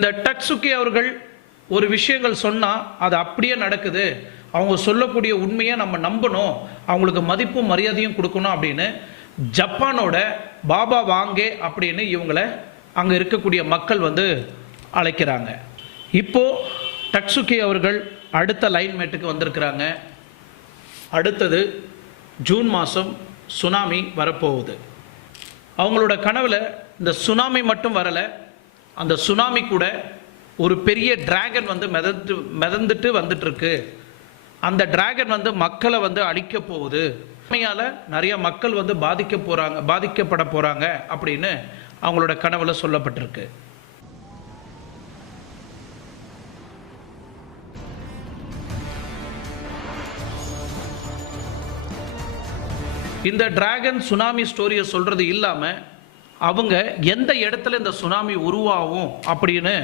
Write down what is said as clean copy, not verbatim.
இந்த டக்சுகி அவர்கள் ஒரு விஷயங்கள் சொன்னால் அது அப்படியே நடக்குது, அவங்க சொல்லக்கூடிய உண்மையை நம்ம நம்பணும், அவங்களுக்கு மதிப்பும் மரியாதையும் கொடுக்கணும் அப்படின்னு ஜப்பானோட பாபா வாங்கே அப்படின்னு இவங்களை அங்கே இருக்கக்கூடிய மக்கள் அழைக்கிறாங்க. இப்போது டக்சுகி அவர்கள் அடுத்த லைன்மேட்டுக்கு வந்திருக்கிறாங்க. அடுத்தது ஜூன் மாதம் சுனாமி வரப்போகுது. அவங்களோட கனவில் இந்த சுனாமி மட்டும் வரலை, அந்த சுனாமி கூட ஒரு பெரிய டிராகன் மிதந்துட்டு வந்துட்டுருக்கு. அந்த டிராகன் மக்களை அழிக்க போகுது, உண்மையால் நிறைய மக்கள் பாதிக்கப்பட போகிறாங்க அப்படின்னு அவங்களோட கனவுல சொல்லப்பட்டிருக்கு. இந்த டிராகன் சுனாமி ஸ்டோரியை சொல்றது இல்லாமல் அவங்க எந்த இடத்துல இந்த சுனாமி உருவாகும் அப்படின்னு